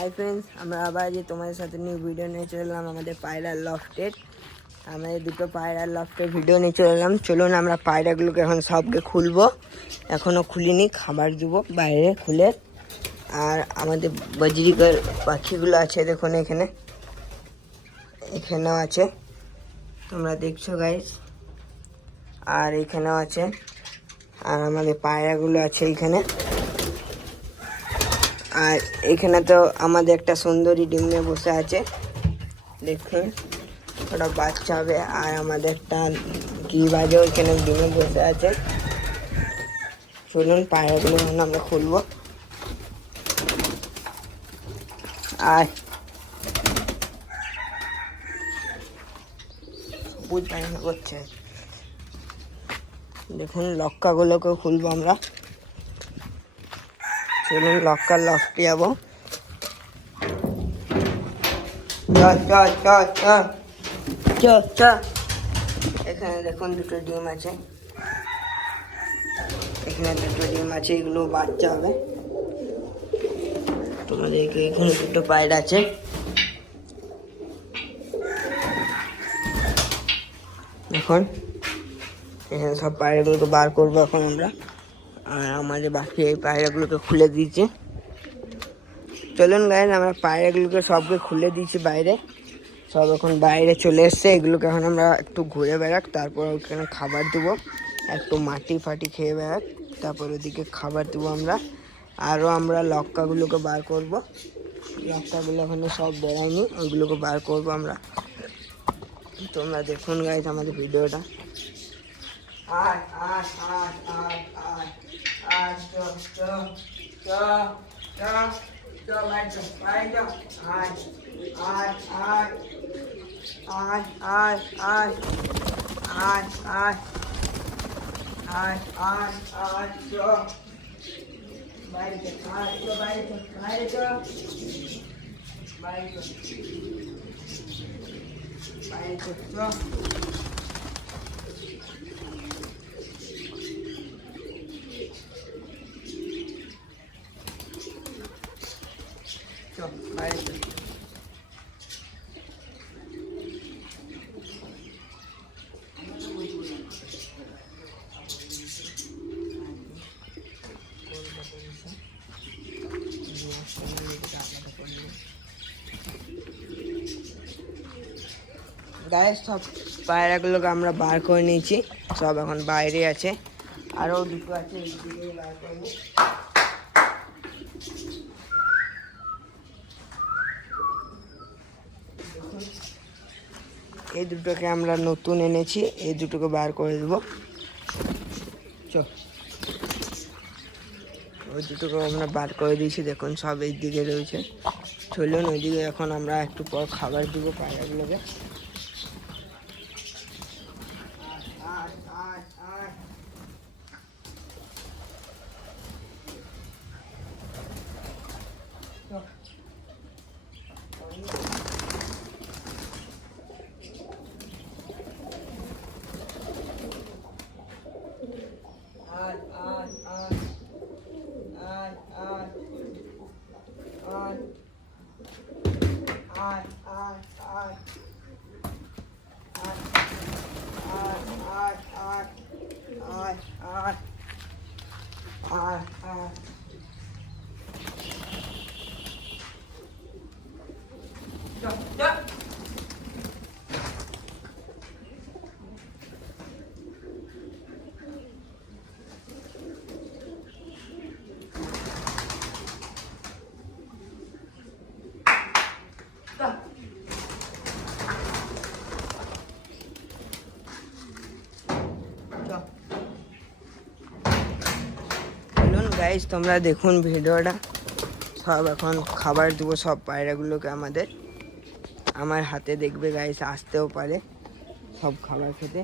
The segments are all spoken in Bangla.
হাই ফ্রেন্ডস, আমরা আবার যে তোমাদের সাথে নিউ ভিডিও নিয়ে চলে এলাম আমাদের পায়রার লফটের। আমাদের দুটো পায়রার লফটের ভিডিও নিয়ে চলে এলাম। চলুন আমরা পায়রাগুলোকে এখন সবকে খুলবো, এখনও খুলিনি, খাবার দেবো বাইরে খুলে। আর আমাদের বজরিকার পাখিগুলো আছে দেখুন, এখানেও আছে, তোমরা দেখছো গাইস, আর এখানেও আছে। আর আমাদের পায়রাগুলো আছে এইখানে। আর এখানে তো আমাদের একটা সুন্দরী ডিম নিয়ে বসে আছে, দেখুন ওটা বাচ্চা হবে। আর আমাদের একটা কি বাজে ওইখানে ডিমে বসে আছে। চলুন পায়রাগুলো এখন আমরা খুলবো। আর সবুজ পায়রা করছে, দেখুন লক্কাগুলোকেও খুলবো আমরা। চলুন লক্কার লফটে যাবো। এখানে দেখুন দুটো ডিম আছে, এগুলো বাচ্চা হবে। তোমাদেরকে এখানে দুটো পায়রা আছে, দেখুন এখানে সব পায়রাগুলোকে বার করবো এখন আমরা। আর আমাদের বাকি এই পায়রাগুলোকে খুলে দিয়েছে। চলুন গাইস, আমরা পায়রাগুলোকে সবকে খুলে দিয়েছি বাইরে, সব এখন বাইরে চলে এসছে। এগুলোকে এখন আমরা একটু ঘুরে বেড়াক, তারপর ওখানে খাবার দেবো, একটু মাটি ফাটি খেয়ে বেড়াক, তারপর ওদিকে খাবার দেবো আমরা। আরও আমরা লক্কাগুলোকে বার করব, লক্কাগুলো ওখানে সব বেড়ায়নি, ওইগুলোকে বার করবো আমরা। তোমরা দেখুন গাইস আমাদের ভিডিওটা। আয় আয় আয় আয় আয় আয় চ চ চ চ চ বাইরে আয় আয় আয় আয় আয় আয় আয় আয় আয় আয় আয় চ বাইরে আয় চ বাইরে বাইরে চ বাইরে বাইরে চ বাইরে। গাইস সব পায়রাগুলোকে আমরা বার করে নিয়েছি, সব এখন বাইরে আছে। আরও দুটো আছে, এই দিকে বার করে নিই। এই দুটোকে আমরা নতুন এনেছি, এই দুটোকে বার করে দেবো। ওই দুটোকে আমরা বার করে দিয়েছি, দেখুন সব এই দিকে রয়েছে। চলুন ওইদিকে এখন আমরা একটু পর খাবার দিব পায়রাগুলোকে। গাইস তোমরা দেখুন ভিডিওটা, সব এখন খাবার দেবো সব পায়রাগুলোকে আমাদের। আমার হাতে দেখবে গাইস, আসতেও পারে সব খাবার খেতে।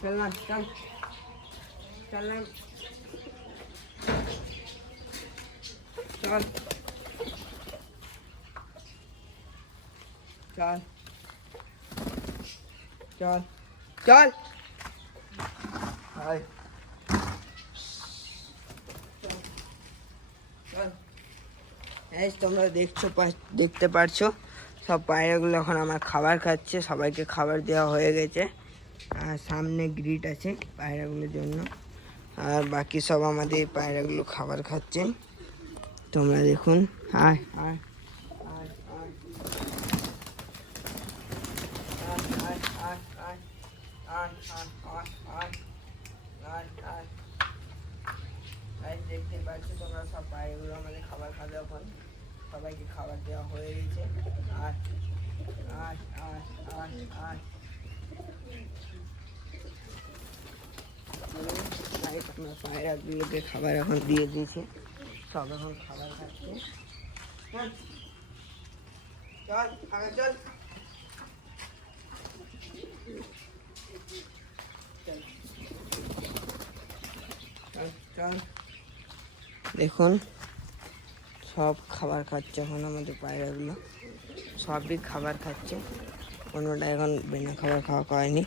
चलना चल चलना चल चल चल चल हाय चल এই তোমরা দেখতে পারছো সব পায়রাগুলো এখন আমার খাবার খাচ্ছে সবাইকে খাবার দেওয়া হয়ে গেছে আর সামনে গ্রিড আছে পায়রাগুলোর জন্য আর বাকি সব আমাদের পায়রাগুলো খাবার খাচ্ছে তোমরা দেখুন আয় আয় আয় আয় আয় দেখতে পাচ্ছি তোমরা সব পায়রাগুলো আমাদের খাবার খাবে এখন সবাইকে খাবার দেওয়া হয়ে গেছে আর আয় আয় আয় আয় আপনার পায়রাগুলোকে খাবার এখন দিয়ে দিয়েছে সব এখন খাবার খাচ্ছে চল আগে চল চল দেখুন সব খাবার খাচ্ছে এখন আমাদের পায়রাগুলো সবই খাবার খাচ্ছে কোনোটা এখন বিনা খাবার খাওয়া হয়নি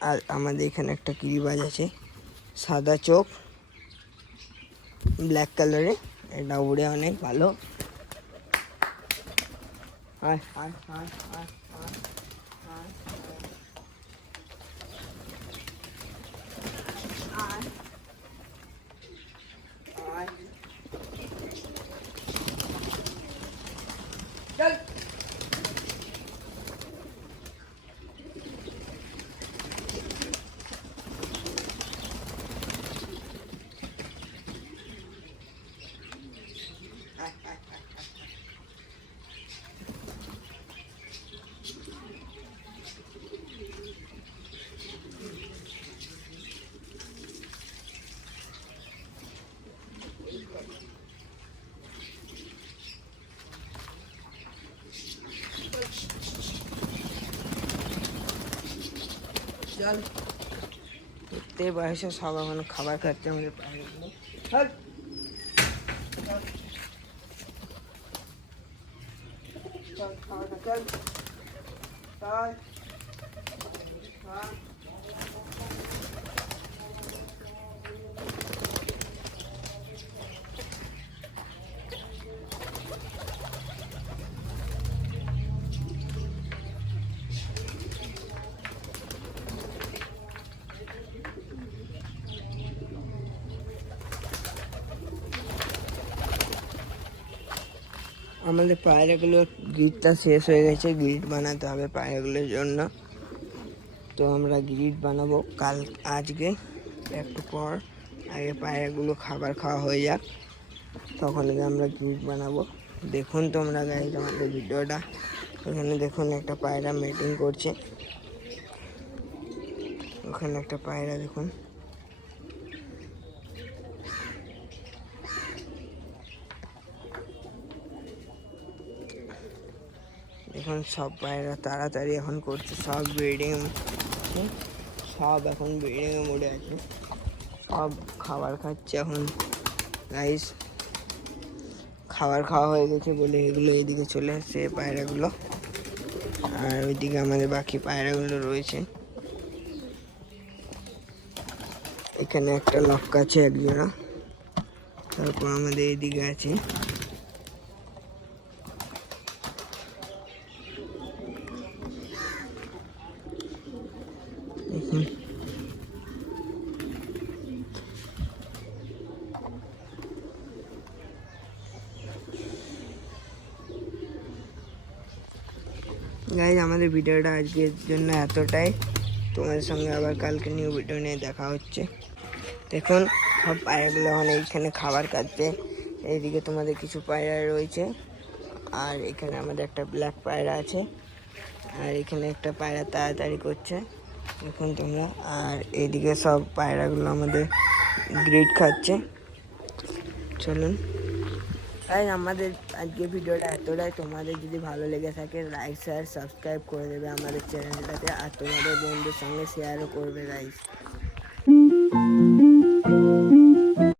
আর আমাদের এখানে একটা কিরিবাজ আছে সাদা চোখ ব্ল্যাক কালারে এটা উড়ে অনেক ভালো আয় আয় আয় আয় আয় আয় চল चल দেখতে পাচ্ছো সব এখন খাবার খাচ্ছে আমাদের পায়রাগুলো চল চল খাবার খা চল চল আমাদের পায়রাগুলো গ্রিডটা শেষ হয়ে গেছে, গ্রিড বানাতে হবে পায়রাগুলোর জন্য। তো আমরা গ্রিড বানাবো আজকে একটু পর। আগে পায়রাগুলো খাবার খাওয়া হয়ে যাক, তখন আমরা গ্রিড বানাবো। দেখুন তোমরা গাইজ আমাদের ভিডিওটা। ওখানে দেখুন একটা পায়রা মিটিং করছে, ওখানে একটা পায়রা দেখুন। দেখুন সব পায়রা তাড়াতাড়ি এখন করছে, সব ব্রিডিং, সব এখন ব্রিডিংয়ে মোড়ে আছে, সব খাবার খাচ্ছে এখন গাইস। খাবার খাওয়া হয়ে গেছে বলে এগুলো এইদিকে চলে আসছে পায়রাগুলো, আর ওইদিকে আমাদের বাকি পায়রাগুলো রয়েছে। এখানে একটা লক্কা আছে একজোড়া, তারপর আমাদের এইদিকে আছে। দেখুন গাইজ আমাদের ভিডিওটা আজকের জন্য এতটাই। তোমাদের সঙ্গে আবার কালকে নিউ ভিডিও নিয়ে দেখা হচ্ছে। দেখুন সব পায়রাগুলো এখন এইখানে খাবার খাচ্ছে। এইদিকে তোমাদের কিছু পায়রা রয়েছে, আর এখানে আমাদের একটা ব্ল্যাক পায়রা আছে, আর এখানে একটা পায়রা তাড়াতাড়ি করছে দেখুন তোমরা। আর এইদিকে সব পায়রাগুলো আমাদের গ্রিড খাচ্ছে। চলুন তাই আমাদের আজকে ভিডিওটা এতটাই। তোমাদের যদি ভালো লেগে থাকে লাইক শেয়ার সাবস্ক্রাইব করে দেবে আমাদের চ্যানেলটাতে, আর তোমাদের বন্ধুদের সঙ্গে শেয়ারও করবে গাইস।